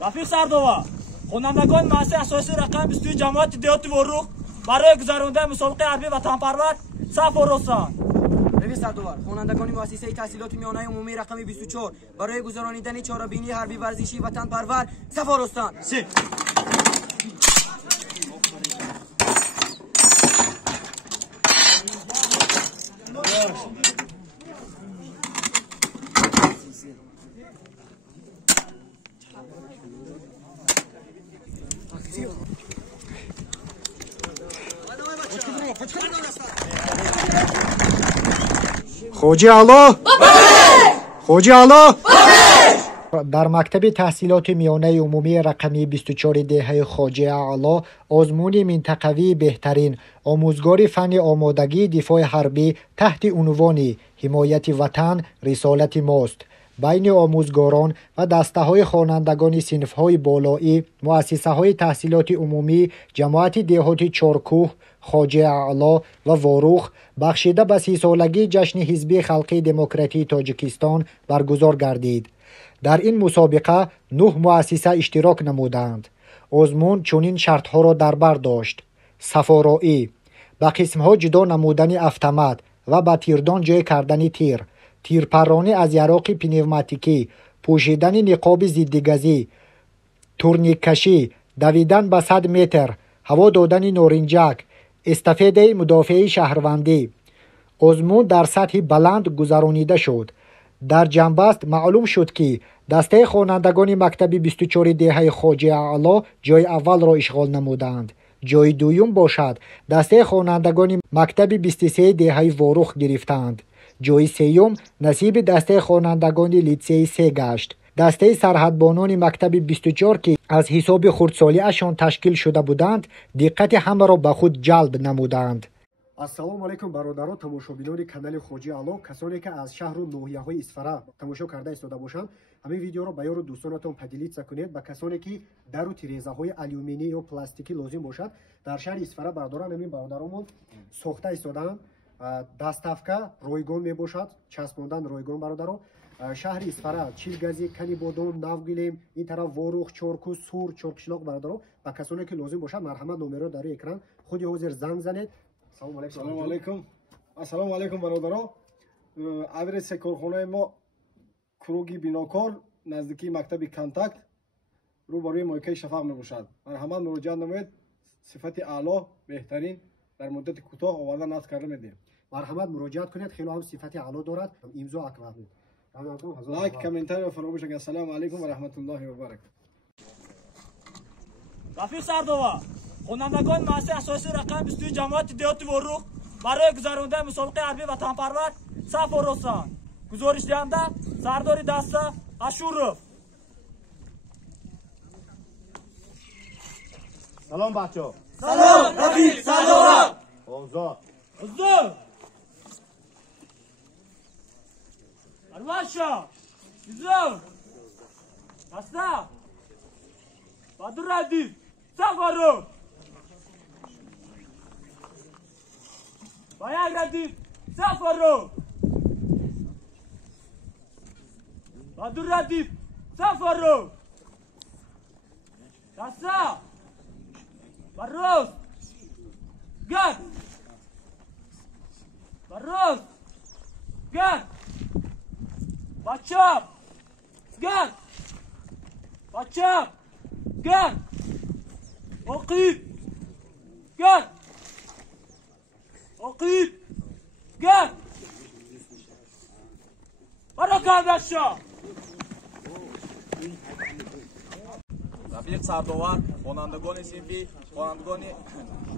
رفیق سردوار، خوانندگان مؤسسه اساسی رقم 22 جماعت دیهاتی وروغ برای گذراندن مسابقه حربی وطنپرور صف آراستند. رفیق سردوار، خوانندگان مؤسسه تحصیلات میانه عمومی رقم 24 برای گذراندن چهاربینی حربی ورزشی وطنپرور صف آراستند. خوجی علا خوجی علا در مکتب تحصیلات میانه عمومی رقمی 24 دهه خوجی علا آزمون منطقوی بهترین آموزگار فن آمادگی دفاع حربی تحت عنوان حمایت وطن رسالت ماست بین آموزگاران و دسته‌های خوانندگان صنف‌های بالایی مؤسسه‌های تحصیلات عمومی جماعت دهاتی چارکوه خوجی علا و واروخ بخشیده به 30 سالگی جشن حزب خلقی دموکراتی تاجیکستان برگزار گردید. در این مسابقه 9 مؤسسه اشتراک نمودند. آزمون چنین شرطها را در بر داشت: صفارایی، به قسم‌ها جدا نمودن اتومات و به تیردان جای کردن تیر، تیرپرانی از یراق پنوماتیکی، پوشیدن نقاب ضدگازی، تورنیک کشی، دویدن به 100 متر، هوا دادن نارنجک، استفاده مدافع شهروندی. آزمون در سطح بلند گذرانیده شد. در جنبست معلوم شد که دسته خوانندگان مکتب 24 دهه خوجی علا جای اول را اشغال نمودند. جای دوم باشد دسته خوانندگان مکتب 23 دهه واروخ گرفتند. جای سوم نصیب دسته خوانندگان لیتسه 3 گشت. دسته سرحدبانان مکتب 24 که از حساب خردسالی‌اشان تشکیل شده بودند دقت همه را به خود جلب نمودند. ассалому алайкум бародарон тамошобинони канали хоҷи ало касоне ки аз шаҳру ноҳияҳои исфара тамошо карда истода бошанд ҳамин видеоро ба ёру дӯстонатон падилитса кунед ба касоне ки дару тирезаҳои алюминӣ ё пластикӣ лозим бошад дар шаҳри исфара бародарон ҳамин бародаронмон сохта истоданд. даставка ройгон мебошад, часпондан ройгон бародарон. шаҳри исфара чилгази канибодон навгилем ин тараф ворух чорку сур чоркишлоқ бародарон ба касоне ки лозим бошад марҳамат номеро дар экран худи ҳозир занг занед. салому алайкум. Ассалому алайкум бародарон. Адреси корхонаи мо круги бинокор наздикии мактаби контакт рӯбарӯи моҳикаи шафақ мебошад. марҳамат муроҷиат намоед. сифати аъло беҳтарин дар муддати кӯтоҳ оварда насб карда медиҳем. марҳамат муроҷиат кунед, хело ҳам сифати аъло дорад. имзо акбар лайк комментарий ва фаромӯш нагӯед. ассалому алайкум ва раҳматуллоҳи ва баракатуҳ. رفیق سردوار، خوانندگان مؤسسه اساسی رقم 22 جماعت دیهاتی وروغ برای گذراندن مسابقه حربی وطنپرور صف آراستند. گزارش دهنده سردار دسته اشورov. سلام بچه‌ها. سلام رفیق سردوار. اوضاع حضور الواشا حضور دسته بدر ردیف صف آرو با یک ردیف صف آرو بدر ردیف صف آرو دسته بروز گرد بروز گرد بچاب گرد بچاب گرد اقید گرد اقید گرد برو کردشا. رفیق سردوار، خوانندگان صنفی، خوانندگان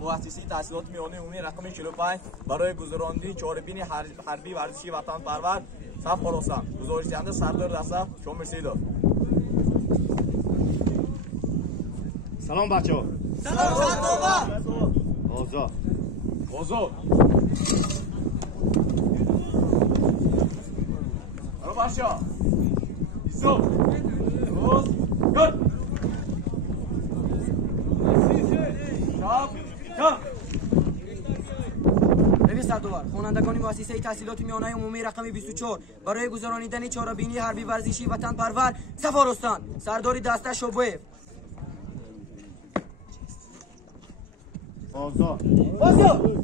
مؤسسه تحصیلات میانه عمومی رقم 45 برای گذراندن چهاربین حربی ورزشی وطنپرور صف آراستند. گزارش دهنده سردار دسته شامل سیدا. سلام بچه‌ها. سلام سردوار. اوضاع اوضاع برو باشا ایسو روز گل شاب رفیق سردوار، خوانندگان خوانندگان مؤسسه تحصیلات میانه عمومی رقم 24 برای گذرانیدن چهاربینی حربی ورزشی وطن پرور صف آرستان. سردار دسته شوبویف. آزاد. بازو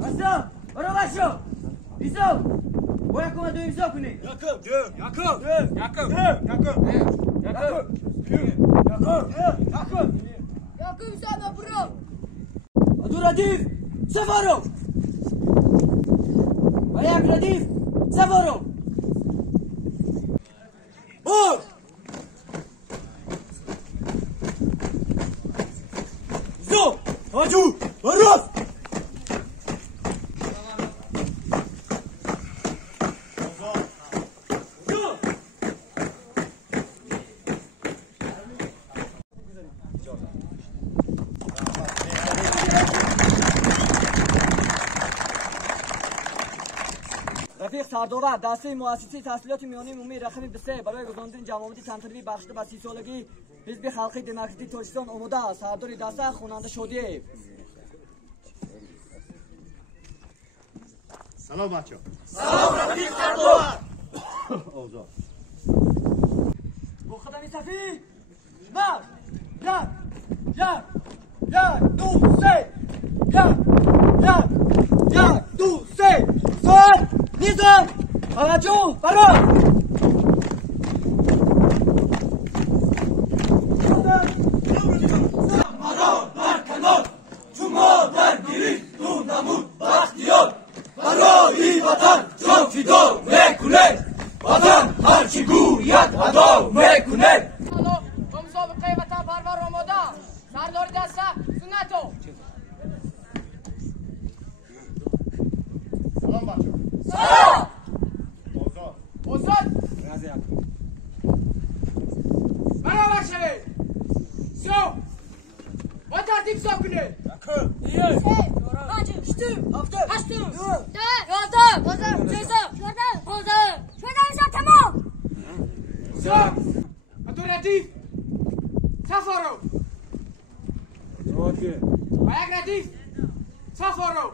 بازو برو باشو ایزو باید کمه دو امضا کنی. Yakub sana bro. دو ردیف سفارو و یک ردیف سفارو بور زو هاجو براس رفیق سردار دسته مؤسسه تحصیلات میانه عمومی رقم 23 برای گذراندن جمعیت تنظیمی بخشیده به 30 سالگی حزب خلقی دموکراتیک تاجیکستان آماده است. سردار دسته خواننده شادیه. سلام بچه. سلام رفیق سردار. آزاد. با خدمی صفی مارش. یک دو سه یک دو سه سوال نیزم توجه برام برای وطن جان فدا میکنه وطن هرچی گوید ادا میکنه. با مسابقه وطن پرور آماده. سردار دسته سنتو. سلام بچه. سلام. آزاد. برابر شوید. سو. با ترتیب سا کنید. دو ردیف سفارو و یک ردیف سفارو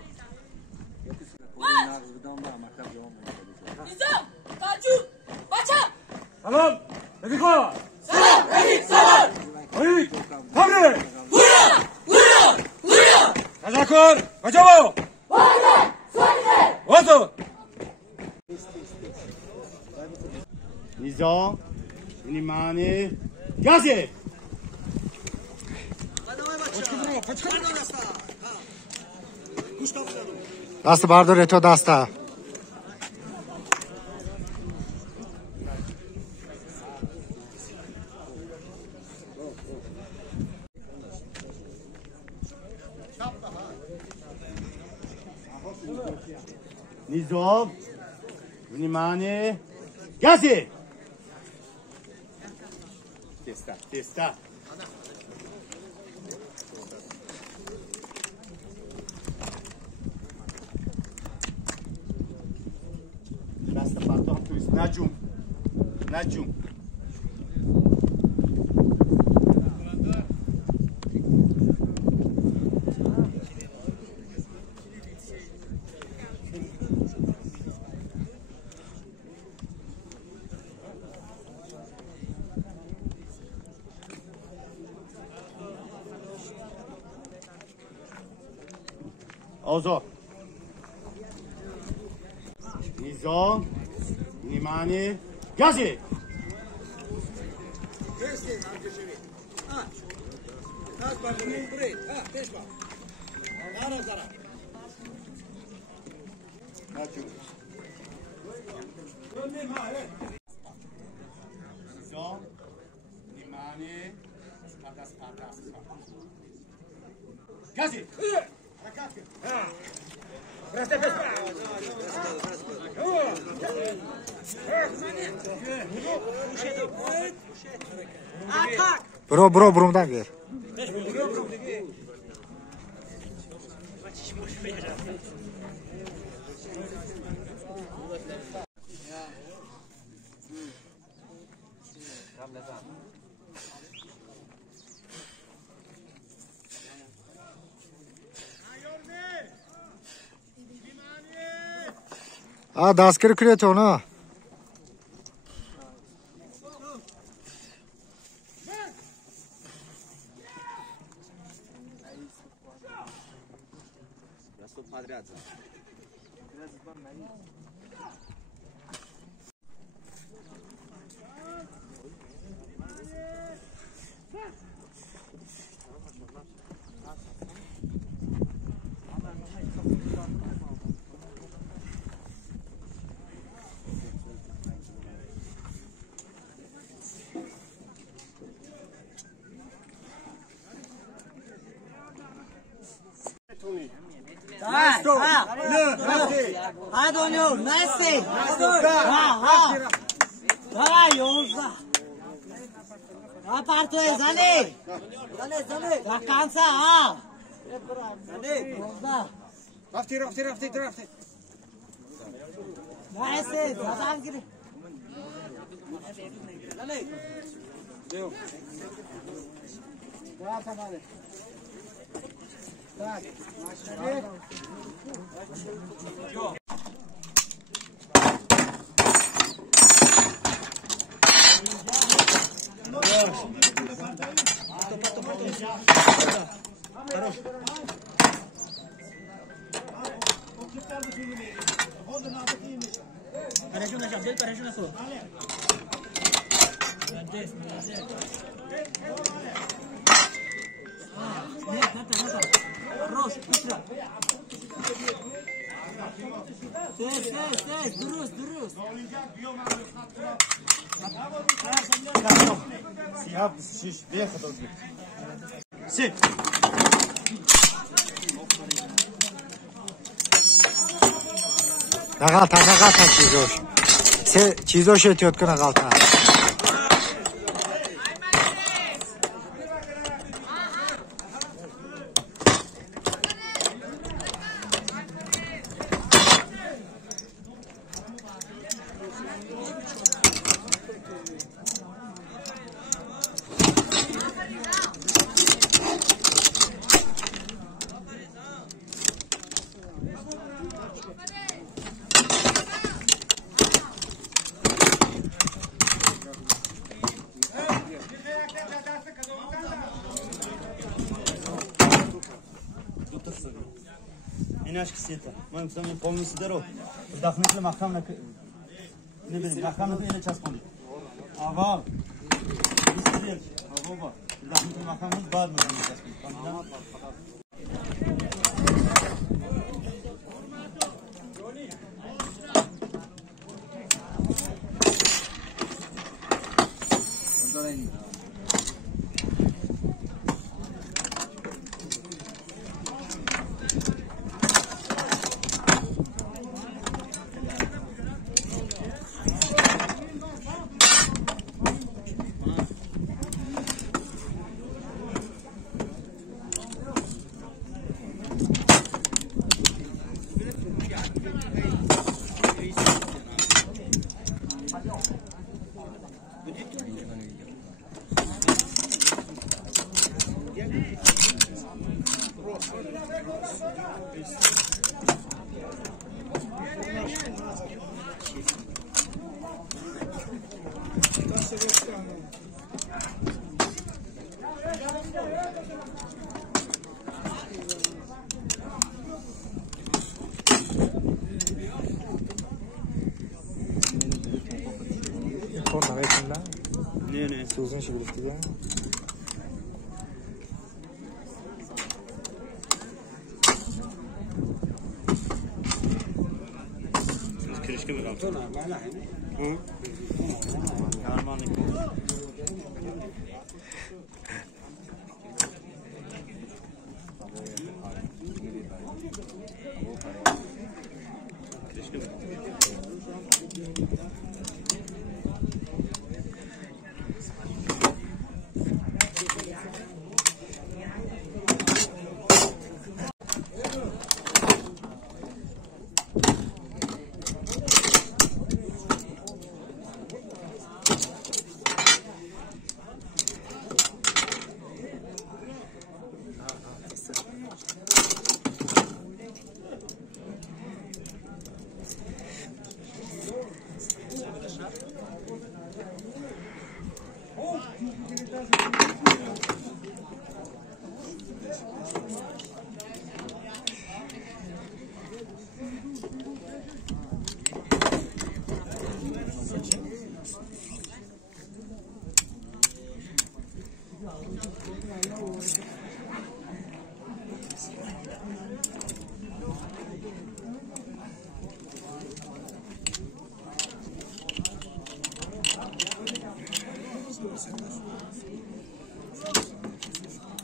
سلام رفیقا. سلام رفیق سلام. وحید حمله. تذکر بجابو. واسو نظام. یعنی معنی گازه. دست بردار تو دسته. نظام. یعنی معنی گازه. تستا. دست فردا هم تویست. نجوم. آزاد. نظام. یعنی معنی گازه. نظام. یعنی معنی گازه. برو برونdan gir. دستگیر کنید اونا. نغلطه چیزاش احتیاط کن نغلطه. ایناش کسیته ما میگم قومیسی درو داخل محکم نبینیم محکم اینو چسبونید اول بسیار بابا داخل محکم بعد میگم چسبونید نه سوزن شو گرفتی بیا کرشکه بگم تو نه نه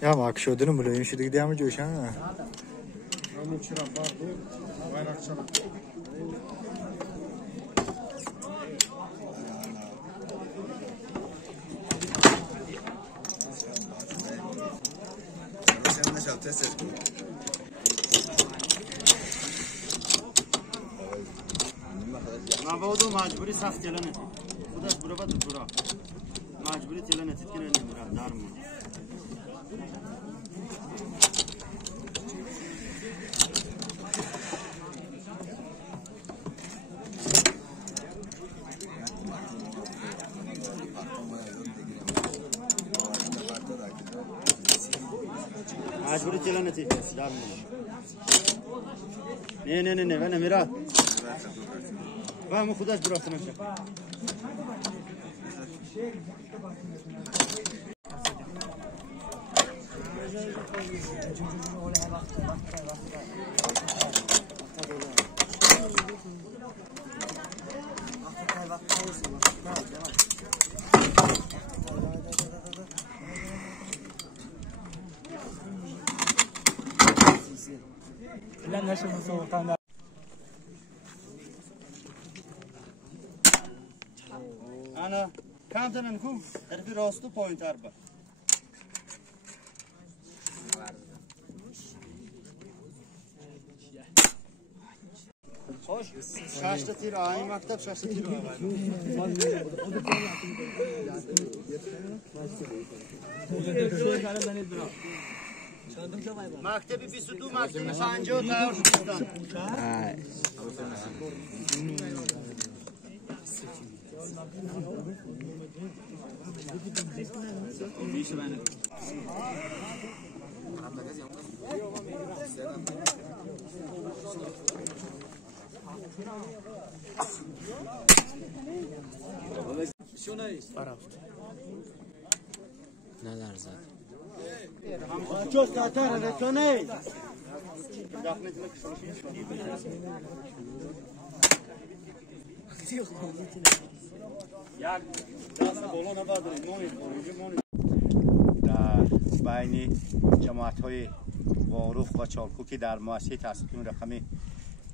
Ya mak şodunu mulayim şu digde ama coşan. مواد مجبوری سخت تلنت خودت برو بعد برو مجبوری تلنت که نمیره درمون مجبوری تلنت درمون نه و نمیره و همون خودش براسته نمیشه انا کم تنم کو طرفی راستو پایین تر با خوش شاشت تیر آی مکتب شاشت تیر مکتبی 22 مکتبی 50 تیار شدن در بین جماعت‌های واروف و چالکوکی در مؤسسه تحصیلاتی رقمی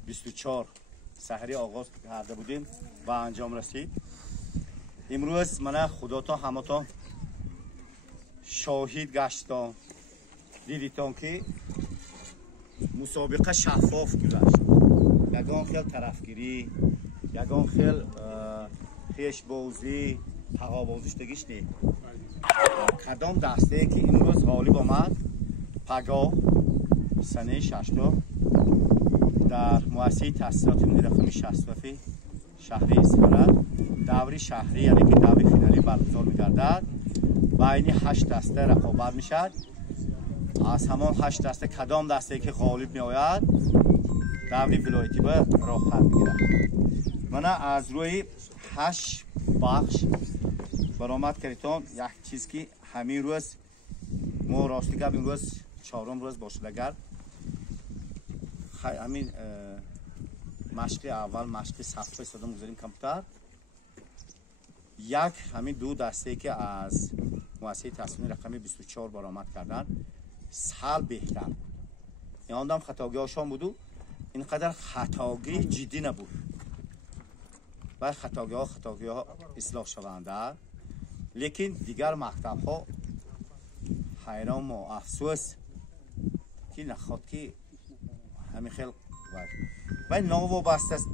24 سحری آغاز کرده بودیم و انجام رسید. امروز من خودتا همتان شاهد گشتم دیدیتان که مسابقه شفاف گذشت. یگان خیل طرفگیری، یگان خیل خیش بازی، تقابلزشتگیش نی. کدام دسته که امروز غالب آمد پگاه سنه 60 در مؤسسه تحصیلات رقمی 60 شهری اسفرد دوری شهری یعنی که دوری فینالی برگزار می‌گردد. بین 8 دسته رقابت می‌شد. از همان 8 دسته کدام دسته که غالب می‌آید دوری ولایتی به راه خواهد می‌گیرد. من از روی 8 بخش برآمد کردم یک چیز که همین روز ما راستی که امروز 4م روز باشد اگر همین مشق اول مشق صفحه استادم گذاریم کمتر یک همین دو دسته که از مؤسسه تحصیلاتی رقمی 24 برآمد کردن سال بهتر بود. این آندم خطاگی هاشان بود و اینقدر خطاگی جدی نبود. باید خطاگی ها اصلاح شونده. لیکن دیگر مکتب ها حیران و افسوس که نخواد که همین خیلی و ناوابسته است.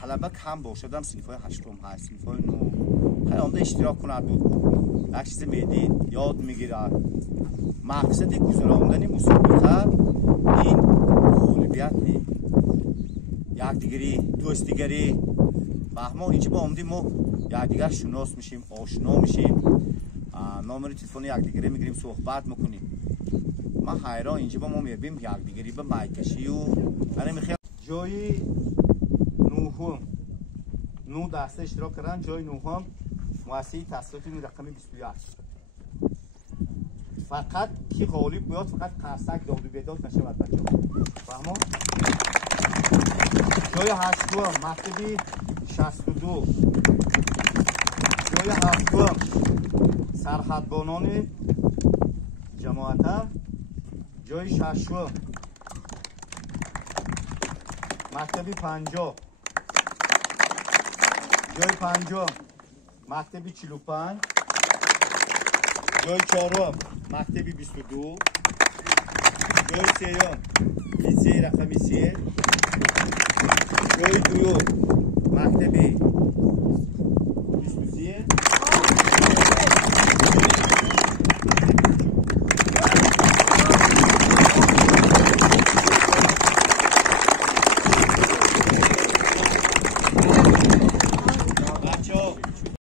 طلبه کم باشدم صنف های 8 هست، صنف های 9 خیلی آمده اشتراک کند بود. یک چیز میدید یاد میگیرد. مقصد گذراندن مسابقه این غالبیت نی یک دیگری دوست دیگری فهمو اینجا با آمدیم ما یکدیگر شناس میشیم، آشنا میشیم، نمره تلفن یکدیگر میگیریم، صحبت میکنیم. ما حیران اینجا با ما میبینیم یکدیگری به مایکشی و میخوام جای نو دسته اشتراک کردن. جای نوهم مؤسسه تحصیلاتی رقم 21. فقط کی غالب بیاد، فقط قرصک داد و بیداد نشود بچه‌ها. فهمو؟ جای هشتم مکتبی 62. جای هفتم سرحدبانان جماعت. جای ششم مکتبی 50. جای پنجم مکتبی 45. جای چهارم مکتبی 22. جای سیوم لیسه رقم 3. جای دوم مکتبی